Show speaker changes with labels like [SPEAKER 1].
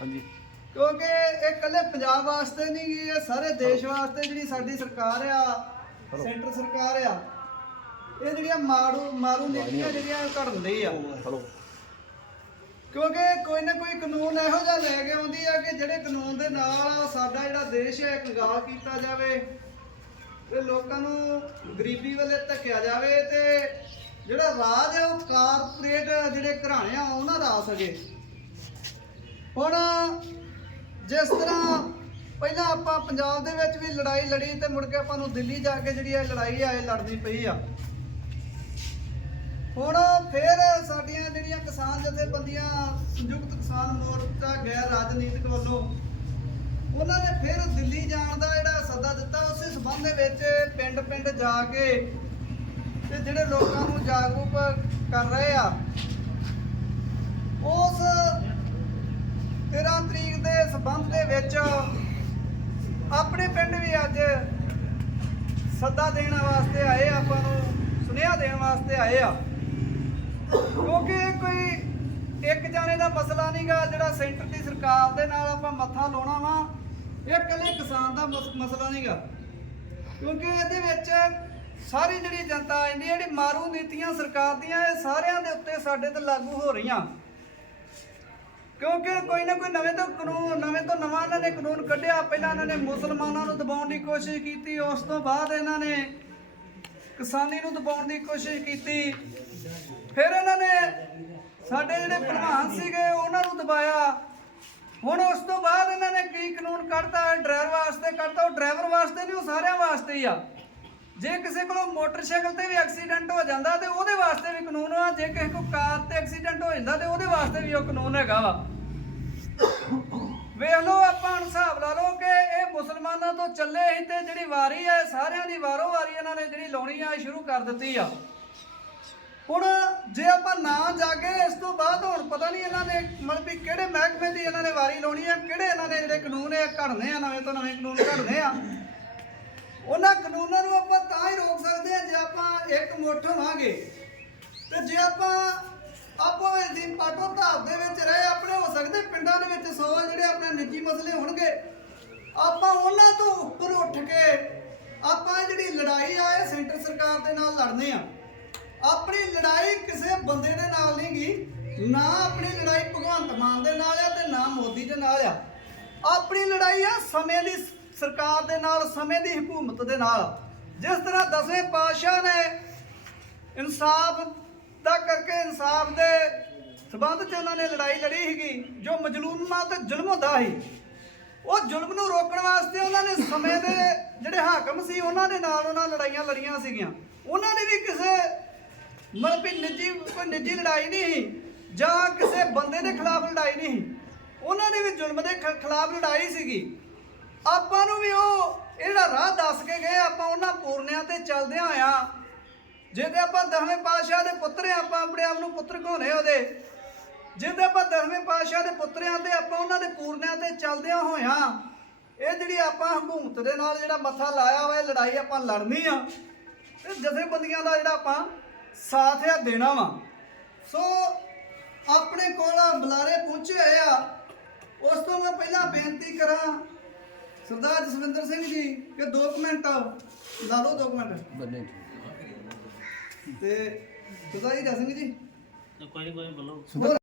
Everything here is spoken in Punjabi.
[SPEAKER 1] ਹਾਂਜੀ।
[SPEAKER 2] ਕਿਉਂਕਿ ਇਹ ਇਕੱਲੇ ਪੰਜਾਬ ਵਾਸਤੇ ਨਹੀਂ ਗੀ ਇਹ ਸਾਰੇ ਦੇਸ਼ ਵਾਸਤੇ ਜਿਹੜੀ ਸਾਡੀ ਸਰਕਾਰ ਆ ਸੈਂਟਰ ਸਰਕਾਰ ਆ ਇਹ ਜਿਹੜੀਆਂ ਮਾਰੂ ਮਾਰੂ ਨੀਤੀਆਂ ਜਿਹੜੀਆਂ ਘੜਨ ਦੀ ਆ।
[SPEAKER 1] ਹਲੋ।
[SPEAKER 2] ਕਿਉਂਕਿ ਕੋਈ ਨਾ ਕੋਈ ਕਾਨੂੰਨ ਇਹੋ ਜਿਹਾ ਲੈ ਕੇ ਆਉਂਦੀ ਆ ਕਿ ਜਿਹੜੇ ਕਾਨੂੰਨ ਦੇ ਨਾਲ ਸਾਡਾ ਜਿਹੜਾ ਦੇਸ਼ ਹੈ ਕੰਗਾਲ ਕੀਤਾ ਜਾਵੇ ਤੇ ਲੋਕਾਂ ਨੂੰ ਗਰੀਬੀ ਵੱਲੇ ਧੱਕਿਆ ਜਾਵੇ ਤੇ ਜਿਹੜਾ ਰਾਜ ਹੈ ਉਹ ਕਾਰਪੋਰੇਟ ਜਿਹੜੇ ਘਰਾਣੇ ਆ ਉਹਨਾਂ ਦਾ ਆ ਸਕੇ। ਹੁਣ ਜਿਸ ਤਰ੍ਹਾਂ ਪਹਿਲਾਂ ਆਪਾਂ ਪੰਜਾਬ ਦੇ ਵਿੱਚ ਵੀ ਲੜਾਈ ਲੜੀ ਤੇ ਮੁੜ ਕੇ ਆਪਾਂ ਨੂੰ ਦਿੱਲੀ ਜਾ ਕੇ ਜਿਹੜੀ ਇਹ ਲੜਾਈ ਆ, ਇਹ ਲੜਨੀ ਪਈ ਆ। ਹੁਣ ਫਿਰ ਸਾਡੀਆਂ ਜਿਹੜੀਆਂ ਕਿਸਾਨ ਜਥੇਬੰਦੀਆਂ, ਸੰਯੁਕਤ ਕਿਸਾਨ ਮੋਰਚਾ, ਗੈਰ ਰਾਜਨੀਤਿਕ ਵੱਲੋਂ ਉਹਨਾਂ ਨੇ ਫਿਰ ਦਿੱਲੀ ਜਾਣ ਦਾ ਜਿਹੜਾ ਸੱਦਾ ਦਿੱਤਾ, ਉਸੇ ਸਬੰਧ ਦੇ ਵਿੱਚ ਪਿੰਡ ਪਿੰਡ ਜਾ ਕੇ ਤੇ ਜਿਹੜੇ ਲੋਕਾਂ ਨੂੰ ਜਾਗਰੂਕ ਕਰ ਰਹੇ ਆ, ਉਸ ਸਬੰਧ ਦੇ ਵਿੱਚ ਆਪਣੇ ਪਿੰਡ ਵੀ ਅੱਜ ਸੱਦਾ ਦੇਣ ਵਾਸਤੇ ਆਏ ਆਪਾਂ ਨੂੰ ਸੁਨੇਹਾ ਦੇਣ ਵਾਸਤੇ ਆਏ ਆ। ਕਿਉਂਕਿ ਇਹ ਕੋਈ ਇੱਕ ਜਾਣੇ ਦਾ ਮਸਲਾ ਨਹੀਂਗਾ ਜਿਹੜਾ ਸੈਂਟਰ ਦੀ ਸਰਕਾਰ ਦੇ ਨਾਲ ਆਪਾਂ ਮੱਥਾ ਲਾਉਣਾ ਵਾ, ਇਹ ਇਕੱਲੇ ਕਿਸਾਨ ਦਾ ਮਸ- ਮਸਲਾ ਨਹੀਂਗਾ ਕਿਉਂਕਿ ਇਹਦੇ ਵਿੱਚ ਸਾਰੀ ਜਿਹੜੀ ਜਨਤਾ, ਇੰਨੀ ਜਿਹੜੀ ਮਾਰੂ ਨੀਤੀਆਂ ਸਰਕਾਰ ਦੀਆਂ, ਇਹ ਸਾਰਿਆਂ ਦੇ ਉੱਤੇ ਸਾਡੇ ਤੇ ਲਾਗੂ ਹੋ ਰਹੀਆਂ। ਕਿਉਂਕਿ ਕੋਈ ਨਾ ਕੋਈ ਨਵੇਂ ਤੋਂ ਕਾਨੂੰਨ, ਨਵੇਂ ਤੋਂ ਨਵਾਂ ਇਹਨਾਂ ਨੇ ਕਾਨੂੰਨ ਕੱਢਿਆ। ਪਹਿਲਾਂ ਇਹਨਾਂ ਨੇ ਮੁਸਲਮਾਨਾਂ ਨੂੰ ਦਬਾਉਣ ਦੀ ਕੋਸ਼ਿਸ਼ ਕੀਤੀ, ਉਸ ਤੋਂ ਬਾਅਦ ਇਹਨਾਂ ਨੇ ਕਿਸਾਨੀ ਨੂੰ ਦਬਾਉਣ ਦੀ ਕੋਸ਼ਿਸ਼ ਕੀਤੀ। ਫਿਰ ਇਹਨਾਂ ਨੇ ਸਾਡੇ ਜਿਹੜੇ ਪ੍ਰਧਾਨ ਸੀਗੇ, ਉਹਨਾਂ ਨੂੰ ਦਬਾਇਆ। ਹੁਣ ਉਸ ਤੋਂ ਬਾਅਦ ਇਹਨਾਂ ਨੇ ਕੀ ਕਾਨੂੰਨ ਕੱਢਤਾ? ਡਰਾਈਵਰ ਵਾਸਤੇ ਕੱਢਤਾ। ਉਹ ਡਰਾਈਵਰ ਵਾਸਤੇ ਨਹੀਂ, ਉਹ ਸਾਰਿਆਂ ਵਾਸਤੇ ਹੀ ਆ। ਜੇ ਕਿਸੇ ਕੋਲੋਂ ਮੋਟਰਸਾਈਕਲ ਤੇ ਵੀ ਐਕਸੀਡੈਂਟ ਹੋ ਜਾਂਦਾ ਤੇ ਉਹਦੇ ਵਾਸਤੇ ਵੀ ਕਾਨੂੰਨ ਆ, ਜੇ ਕਿਸੇ ਕੋਲ ਕਾਰ ਤੇ ਐਕਸੀਡੈਂਟ ਹੋ ਜਾਂਦਾ ਤੇ ਉਹਦੇ ਵਾਸਤੇ ਵੀ ਉਹ ਕਾਨੂੰਨ ਹੈਗਾ ਵਾ। ਵੇਖ ਲਓ, ਆਪਾਂ ਹਿਸਾਬ ਲਾ ਲਓ ਕਿ ਇਹ ਮੁਸਲਮਾਨਾਂ ਤੋਂ ਚੱਲੇ ਹੀ ਤੇ ਜਿਹੜੀ ਵਾਰੀ ਹੈ ਸਾਰਿਆਂ ਦੀ ਵਾਰੋ ਵਾਰੀ ਇਹਨਾਂ ਨੇ ਜਿਹੜੀ ਲਾਉਣੀ ਆ, ਇਹ ਸ਼ੁਰੂ ਕਰ ਦਿੱਤੀ ਆ। ਹੁਣ ਜੇ ਆਪਾਂ ਨਾ ਜਾਗੇ, ਇਸ ਤੋਂ ਬਾਅਦ ਹੁਣ ਪਤਾ ਨਹੀਂ ਇਹਨਾਂ ਨੇ ਮਤਲਬ ਵੀ ਕਿਹੜੇ ਮਹਿਕਮੇ ਦੀ ਇਹਨਾਂ ਨੇ ਵਾਰੀ ਲਾਉਣੀ ਆ, ਕਿਹੜੇ ਇਹਨਾਂ ਨੇ ਜਿਹੜੇ ਕਾਨੂੰਨ ਇਹ ਘੜਨੇ ਆ, ਨਵੇਂ ਤੋਂ ਨਵੇਂ ਕਾਨੂੰਨ ਘੜਨੇ ਆ। ਉਹਨਾਂ ਕਾਨੂੰਨਾਂ ਨੂੰ ਆਪਾਂ ਇੱਕ ਹੋਵਾਂਗੇ ਤੇ ਜੇ ਆਪਾਂ ਆਪੋ ਵਿੱਚ ਦੀ ਪਾਟੋ ਧਾਪ ਦੇ ਵਿੱਚ ਰਹੇ, ਆਪਣੇ ਹੋ ਸਕਦੇ ਪਿੰਡਾਂ ਦੇ ਵਿੱਚ ਸੌ ਜਿਹੜੇ ਆਪਣੇ ਨਿੱਜੀ ਮਸਲੇ ਹੋਣਗੇ, ਆਪਾਂ ਉਹਨਾਂ ਤੋਂ ਉੱਪਰ ਉੱਠ ਕੇ ਆਪਾਂ ਜਿਹੜੀ ਲੜਾਈ ਆ, ਇਹ ਸੈਂਟਰ ਸਰਕਾਰ ਦੇ ਨਾਲ ਲੜਨੇ ਆ। ਆਪਣੀ ਲੜਾਈ ਕਿਸੇ ਬੰਦੇ ਦੇ ਨਾਲ ਨਹੀਂ ਗੀ, ਨਾ ਆਪਣੀ ਲੜਾਈ ਭਗਵੰਤ ਮਾਨ ਦੇ ਨਾਲ ਆ ਤੇ ਨਾ ਮੋਦੀ ਦੇ ਨਾਲ ਆ। ਆਪਣੀ ਲੜਾਈ ਆ ਸਮੇਂ ਦੀ ਸਰਕਾਰ ਦੇ ਨਾਲ, ਸਮੇਂ ਦੀ ਹਕੂਮਤ ਦੇ ਨਾਲ। ਜਿਸ ਤਰ੍ਹਾਂ ਦਸਵੇਂ ਪਾਤਸ਼ਾਹ ਨੇ ਇਨਸਾਫ ਦਾ ਕਰਕੇ ਇਨਸਾਫ ਦੇ ਸਬੰਧ 'ਚ ਉਹਨਾਂ ਨੇ ਲੜਾਈ ਲੜੀ ਸੀਗੀ, ਜੋ ਮਜਲੂਮਾਂ ਤੇ ਜ਼ੁਲਮ ਹੁੰਦਾ ਸੀ। ਉਹ ਜ਼ੁਲਮ ਨੂੰ ਰੋਕਣ ਵਾਸਤੇ ਉਹਨਾਂ ਨੇ ਸਮੇਂ ਦੇ ਜਿਹੜੇ ਹਾਕਮ ਸੀ, ਉਹਨਾਂ ਦੇ ਨਾਲ ਉਹਨਾਂ ਲੜਾਈਆਂ ਲੜੀਆਂ ਸੀਗੀਆਂ। ਉਹਨਾਂ ਨੇ ਵੀ ਕਿਸੇ ਮਤਲਬ ਵੀ ਨਿੱਜੀ, ਕੋਈ ਨਿੱਜੀ ਲੜਾਈ ਨਹੀਂ ਸੀ, ਜਾਂ ਕਿਸੇ ਬੰਦੇ ਦੇ ਖਿਲਾਫ ਲੜਾਈ ਨਹੀਂ ਸੀ। ਉਹਨਾਂ ਨੇ ਵੀ ਜ਼ੁਲਮ ਦੇ ਖ- ਖਿਲਾਫ ਲੜਾਈ ਸੀਗੀ। ਆਪਾਂ ਨੂੰ ਵੀ ਉਹ ਇਹ ਰਾਹ ਦੱਸ ਕੇ ਗਏ, ਆਪਾਂ ਉਹਨਾਂ ਪੂਰਨਿਆਂ ਤੇ ਚੱਲਦਿਆਂ ਆ ਜੇ ਤੇ ਆਪਾਂ ਦਸਵੇਂ ਪਾਤਸ਼ਾਹ ਦੇ ਪੁੱਤਰ ਆਪਾਂ ਆਪਣੇ ਆਪ ਨੂੰ ਪੁੱਤਰ ਕਹਾਉਨੇ ਉਹਦੇ? ਜੇ ਤੇ ਆਪਾਂ ਦਸਵੇਂ ਪਾਤਸ਼ਾਹ ਦੇ ਪੁੱਤਰਿਆਂ ਤੇ ਆਪਾਂ ਉਹਨਾਂ ਦੇ ਪੂਰਨਿਆਂ ਤੇ ਚੱਲਦਿਆਂ ਹੋਇਆਂ ਇਹ ਜਿਹੜੀ ਆਪਾਂ ਹਕੂਮਤ ਦੇ ਨਾਲ ਜਿਹੜਾ ਮੱਥਾ ਲਾਇਆ ਵਾ ਲੜਾਈ ਆਪਾਂ ਲੜਨੀ ਆ। ਤੇ ਜਥੇਬੰਦੀਆਂ ਦਾ ਜਿਹੜਾ ਆਪਾਂ ਸਾਥ ਆ, ਦੇਣਾ ਵਾ। ਸੋ ਆਪਣੇ ਕੋਲ ਬੁਲਾਰੇ ਪਹੁੰਚੇ ਹੋਏ ਆ। ਉਸ ਤੋਂ ਮੈਂ ਪਹਿਲਾਂ ਬੇਨਤੀ ਕਰਾਂ, ਸਰਦਾਰ ਜਸਵਿੰਦਰ ਸਿੰਘ ਜੀ, ਕਿ 2 ਮਿੰਟ ਲਾ ਲਓ 2 ਮਿੰਟ।
[SPEAKER 1] ਬੰਨੇ
[SPEAKER 2] ਤੇ ਜੀ ਸਿੰਘ ਜੀ?
[SPEAKER 3] ਕੋਈ ਨਹੀਂ ਕੋਈ ਬੋਲੋ।